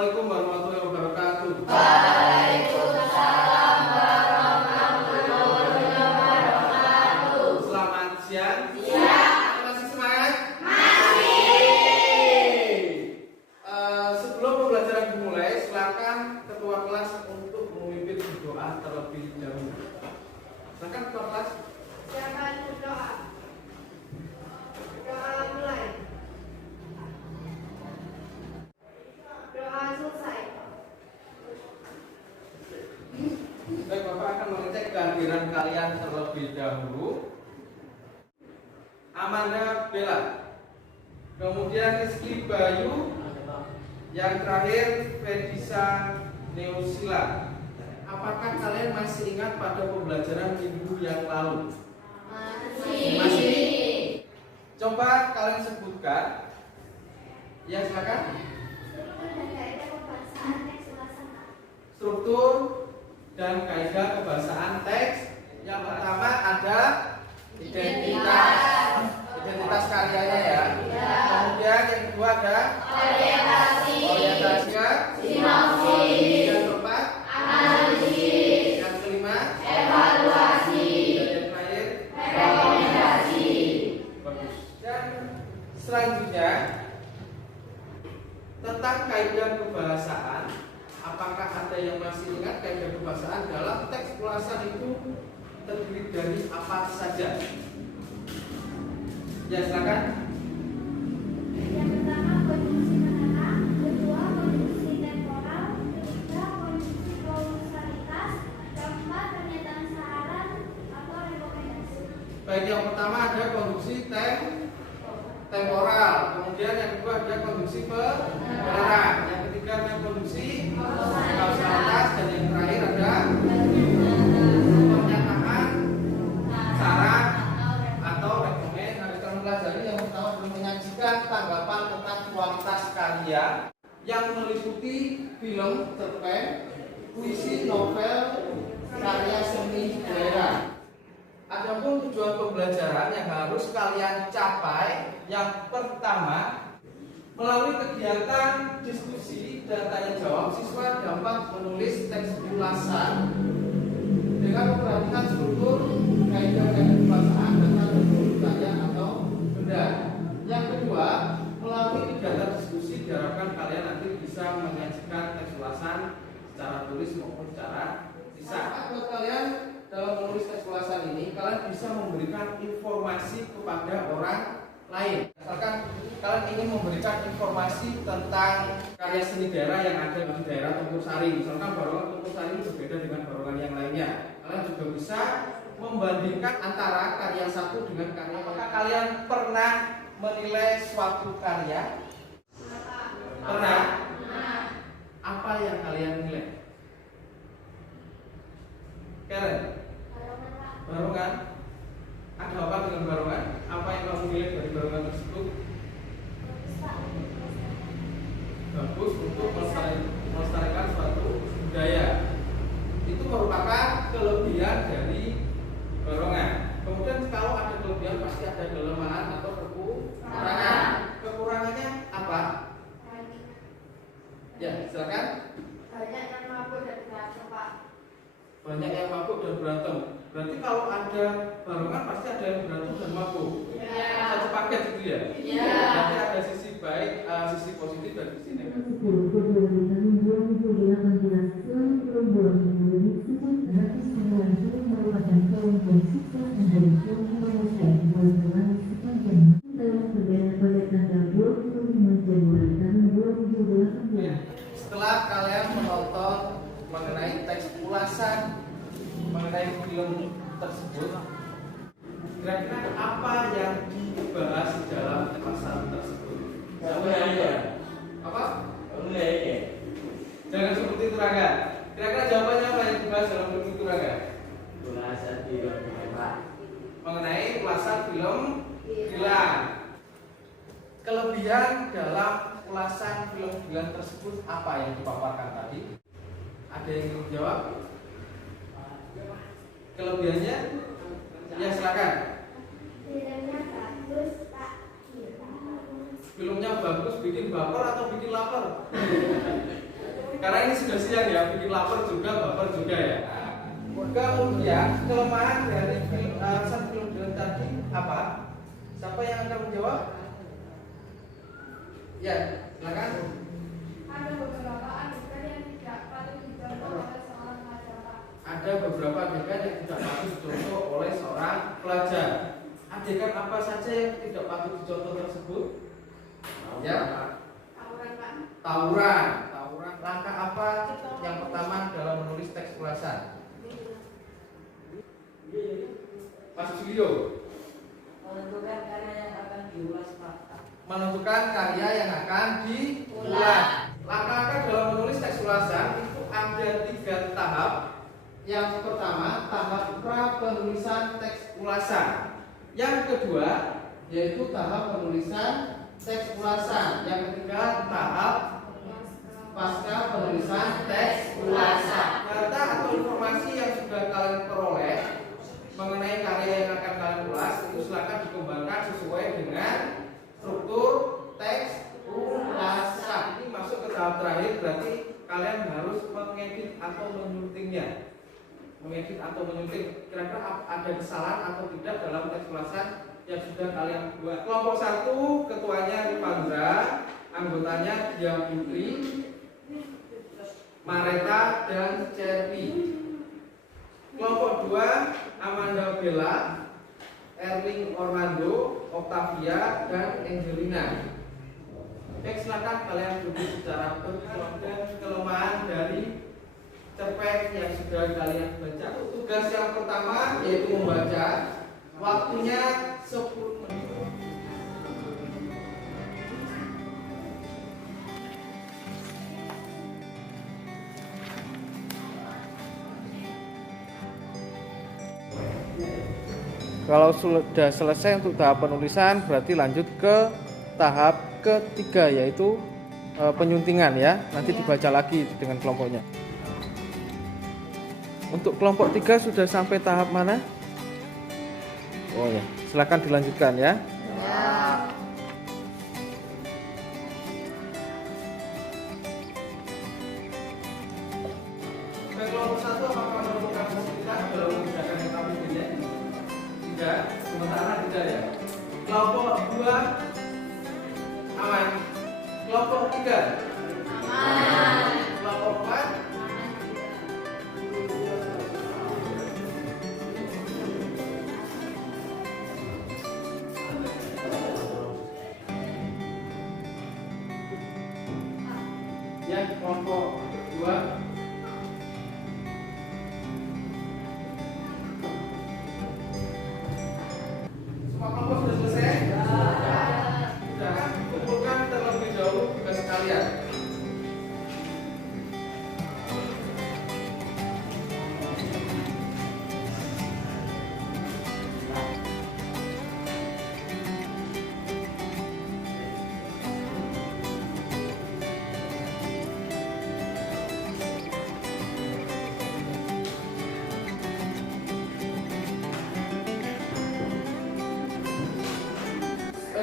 Assalamualaikum warahmatullahi wabarakatuh. Waalaikumsalam warahmatullahi wabarakatuh. Selamat siang. Masih semangat? Sebelum pembelajaran dimulai, silakan ketua kelas untuk memimpin doa terlebih dahulu. Silakan ketua kelas. Silakan berdoa. Doa mulai. Doa selesai. Baik, Bapak akan mengecek kehadiran kalian terlebih dahulu. Amanda Bella, kemudian Rizky Bayu, yang terakhir Fedisa Neusila. Apakah kalian masih ingat pada pembelajaran minggu yang lalu? Masih? Coba kalian sebutkan. Ya, silakan. Struktur dan kaidah kebahasaan teks. Yang pertama ada identitas karyanya ya. Kemudian yang kedua ada orientasi, sinopsis, yang keempat analisis, yang kelima evaluasi, dan yang terakhir rekomendasi. Bagus. Dan selanjutnya tentang kaidah kebahasaan. Apakah ada yang masih ingat kaidah kebahasaan dalam teks ulasan itu terdiri dari apa saja? Ya, silakan. Yang pertama konjungsi mengenal, kedua konjungsi temporal, ketiga konjungsi kausalitas, keempat pernyataan saran atau rekomendasi. Baik, yang pertama ada konjungsi temporal, kemudian yang kedua ada konjungsi penerang, yang ketiga ada konjungsi kausalitas, dan yang terakhir ada pernyataan saran atau rekomendasi. Nah, kita mempelajari yang pertama adalah menyajikan tanggapan tentang kualitas karya yang meliputi film, cerpen, puisi, novel, karya seni daerah. Adapun tujuan pembelajaran yang harus kalian capai, yang pertama, melalui kegiatan diskusi dan tanya jawab, siswa dapat menulis teks ulasan dengan memperhatikan struktur, kaidah-kaidah kebahasaan dan bentuk karya atau benda. Yang kedua, melalui kegiatan diskusi diharapkan kalian nanti bisa menyajikan teks ulasan secara tulis maupun secara lisan. Buat kalian dalam menulis teks ulasan ini, kalian bisa memberikan informasi kepada orang lain. Misalkan kalian ingin memberikan informasi tentang karya seni daerah yang ada di daerah Tungku Sari. Misalkan barongan Tungku Sari ini berbeda dengan barongan yang lainnya. Kalian juga bisa membandingkan antara karya satu dengan karya lain. Apakah kalian pernah menilai suatu karya? Pernah? Apa yang kalian nilai? Karen? Barongan? Ada apa dengan barongan? Apa yang kamu nilai dari barongan tersebut? Bagus untuk melestarikan suatu budaya. Itu merupakan kelebihan dari barongan. Kemudian kalau ada kelebihan pasti ada kelemahan atau kekurangan. Kekurangannya apa? Ya, silakan. Banyak yang mabuk dan berantem, Pak. Banyak yang mabuk dan berantem. Berarti kalau ada barongan pasti ada yang berantem dan mabuk. Satu paket gitu ya. Berarti ada sisi baik, sisi positif dan sisi negatif. Setelah kalian menonton mengenai teks ulasan mengenai film tersebut, kira-kira apa yang dibahas dalam ulasan tersebut? Apa? Jangan seperti itu, Rangga. Kira-kira jawabannya apa yang dibahas dalam film itu, Rangga? Mengenai ulasan film Dilan. Kelebihan dalam ulasan film Dilan tersebut apa yang dipaparkan tadi? Ada yang ingin jawab? Kelebihannya? Ya, silakan. Filmnya bagus, Pak. Filmnya bagus, bikin baper atau bikin lapar? Karena ini sudah siang ya, bikin lapar juga, baper juga ya. Kemudian kelemahan dari satu film Dylan tadi apa? Siapa yang akan menjawab? Ya, silakan. Ada beberapa adegan yang tidak patut dicontoh oleh seorang pelajar, Pak. Ada beberapa adegan yang tidak patut dicontoh oleh seorang pelajar. Adegan apa saja yang tidak patut dicontoh tersebut? Ya, Tawuran, Pak. tawuran. Langkah apa yang pertama dalam menulis teks ulasan? Mas Julio. Menentukan karya yang akan diulas, Pak. Menentukan karya yang akan diulas. Langkah-langkah dalam menulis teks ulasan itu ada 3 tahap. Yang pertama, tahap pra penulisan teks ulasan. Yang kedua, yaitu tahap penulisan teks ulasan. Yang ketiga, tahap pasca penulisan teks ulasan. Data atau informasi yang sudah kalian peroleh mengenai karya yang akan kalian ulas itu silakan dikembangkan sesuai dengan struktur teks ulasan. Ini masuk ke tahap terakhir, berarti kalian harus mengedit atau menyuntingnya. Mengedit atau menyunting. Kira-kira ada kesalahan atau tidak dalam teks ulasan yang sudah kalian buat. Kelompok 1 ketuanya Ripandra, anggotanya Dia Putri, Mareta dan Cerpi. Kelompok 2 Amanda Bella, Erling Orlando, Octavia dan Angelina. Baik, silakan kalian duduk secara berkelompok. Kelemahan dari cerpen yang sudah kalian baca. Tugas yang pertama yaitu membaca. Waktunya 10 menit. Kalau sudah selesai untuk tahap penulisan, berarti lanjut ke tahap ketiga, yaitu penyuntingan ya. Nanti dibaca lagi dengan kelompoknya. Untuk kelompok 3 sudah sampai tahap mana? Oh ya, silakan dilanjutkan ya. Kelompok 1 apakah menemukan kesulitan dalam mengerjakan yang kami punya? Tidak, sementara tidak ya. Kelompok 2 aman. Kelompok 3 aman. Kelompok 4 ya. Kelompok 2 semua kelompok sudah selesai? Sudah. Kumpulkan terlebih dahulu tugas kalian.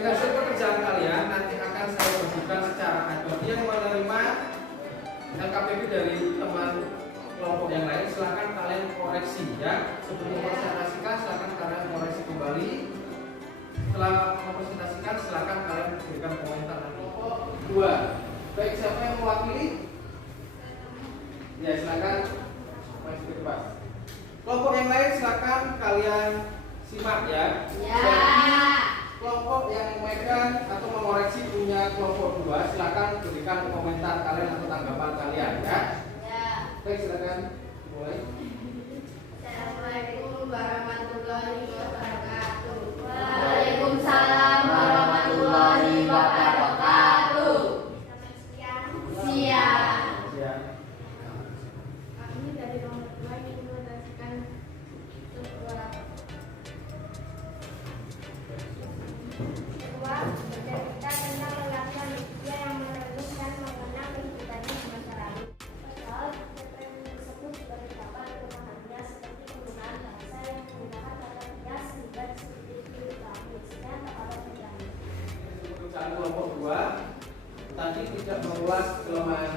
Hasil pekerjaan kalian nanti akan saya bagikan secara adil. Yang menerima LKPP dari teman kelompok yang lain, silakan kalian koreksi ya. Sebelum presentasikan, silakan kalian koreksi kembali. Setelah mempresentasikan, silakan kalian berikan komentar. Kelompok 2, baik, siapa yang mewakili? Ya, silakan maju ke depan. Kelompok yang lain silakan kalian simak ya. Kelompok yang memegang atau mengoreksi punya kelompok 2, silakan berikan komentar kalian atau tanggapan kalian ya. Baik, silakan mulai. Assalamualaikum warahmatullahi wabarakatuh. Waalaikumsalam warahmatullahi wabarakatuh. Siang. Kami dari nomor 2 ingin menyampaikan sebuah Bercerita tentang lelaki manusia yang merenung dan mengenang kehidupannya di masa lalu. Padahal cerpen tersebut sudah didapat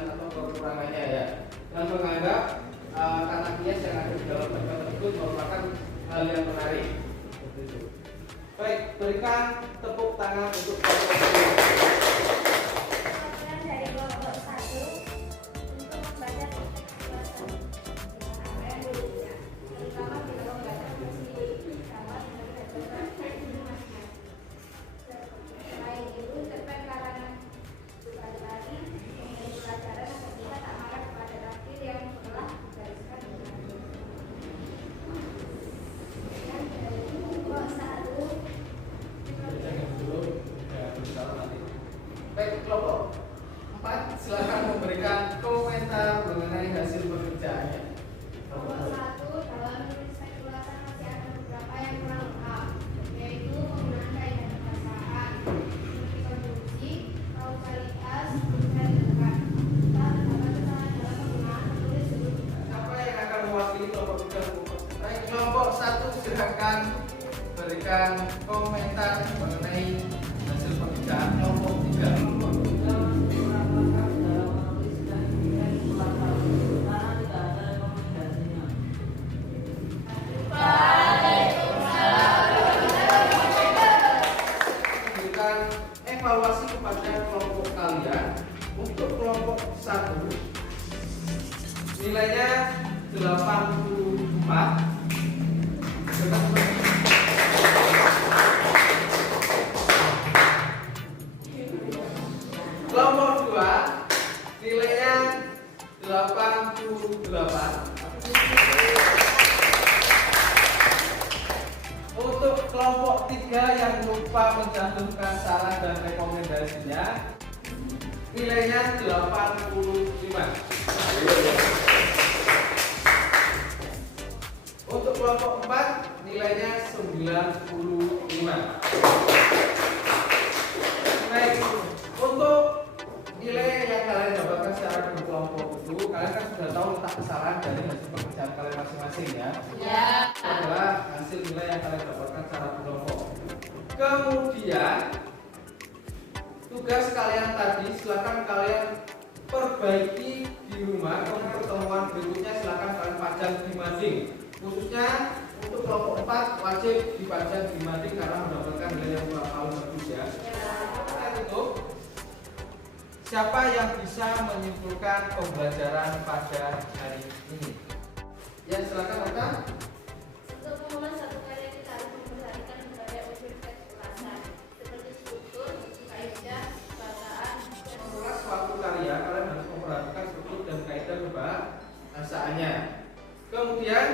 kelebihan atau kekurangannya ya. Dan menganggap kata kias yang ada di dalam baca tersebut merupakan hal yang menarik. Seperti itu. Baik, berikan tepuk tangan untuk kelompok ini. Kemudian dari kelompok 1 untuk membaca teks ulasan. Apa yang dulunya? Terutama bila membaca versi dapat selain itu, cerpen karangan Bukan Tari menjadi pelajaran ketika tak marah kepada takdir yang telah digariskan dengan baik. Dan dari kelompok 1 Baik, kelompok 4 silakan memberikan komentar mengenai hasil pekerjaannya. Nomor 1, dalam menulis teks ulasan masih ada beberapa yang kurang lengkap, yaitu penggunaan kaidah kebahasaan seperti konjungsi, kausalitas, dan dekat. Serta terdapat kesalahan dalam penggunaan menulis sebelum Siapa yang akan mewakili kelompok 3? Baik, kelompok 1 silakan berikan komentar mengenai hasil pekerjaan kelompok 3. Berikan evaluasi kepada kelompok kalian. Untuk kelompok 1 nilainya 84. Kelompok 2 nilainya 88. Untuk kelompok 3 yang lupa mencantumkan saran dan rekomendasinya nilainya 85. Untuk kelompok 4 nilainya 95. Baik, untuk nilai yang kalian dapatkan secara berkelompok itu, kalian kan sudah tahu letak kesalahan dari hasil pekerjaan kalian masing-masing ya. Ya. Itu adalah hasil nilai yang kalian dapatkan secara berkelompok. Kemudian tugas kalian tadi silakan kalian perbaiki di rumah. Untuk pertemuan berikutnya silakan kalian pajang di mading. Khususnya untuk kelompok 4 wajib dipajang di mading karena mendapatkan nilai yang paling bagus ya. Selain itu, siapa yang bisa menyimpulkan pembelajaran pada hari ini? Ya, silakan rekan. Untuk memulai satu karya kita harus memperhatikan berbagai unsur teks ulasan seperti struktur, kaidah, bahasaan, dan Mengulas suatu karya, kalian harus memperhatikan struktur dan kaidah kebahasaannya. Kemudian,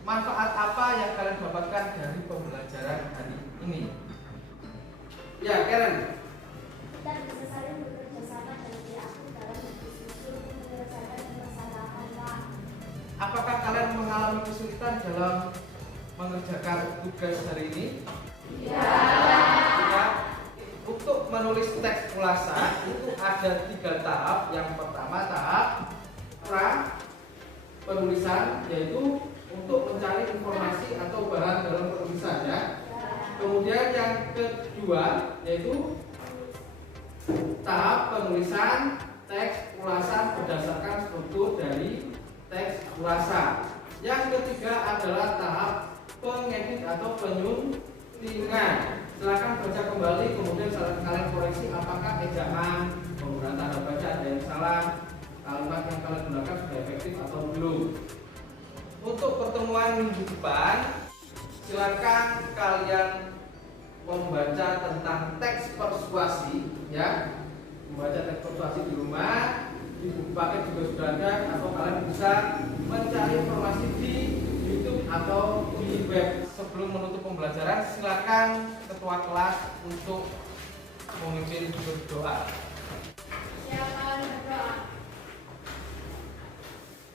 manfaat apa yang kalian dapatkan dari pembelajaran hari ini? Ya, Karen. kita bisa saling bekerja sama dan diakui dalam diskusi untuk menyelesaikan permasalahan Pak. Apakah kalian mengalami kesulitan dalam mengerjakan tugas hari ini? Ya. Untuk menulis teks ulasan itu ada 3 tahap. Yang pertama tahap pra penulisan, yaitu untuk mencari informasi atau bahan dalam penulisannya. Kemudian yang kedua yaitu tahap penulisan teks ulasan berdasarkan struktur dari teks ulasan. Yang ketiga adalah tahap pengedit atau penyuntingan. Silakan baca kembali, kemudian kalian koreksi apakah ejaan, penggunaan tanda baca ada yang salah, kalimat yang kalian gunakan sudah efektif atau belum. Untuk pertemuan minggu depan, silakan kalian membaca tentang teks persuasi, ya, membaca teks persuasi di rumah, di buku paket juga sudah ada, atau kalian bisa mencari informasi di YouTube atau di web. Sebelum menutup pembelajaran, silakan ketua kelas untuk memimpin berdoa. Silakan berdoa.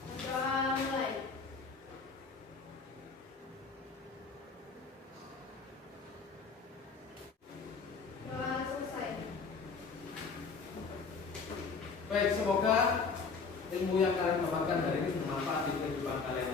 Berdoa mulai. Doa selesai. Baik, semoga ilmu yang kalian dapatkan dari ini bermanfaat di kehidupan kalian.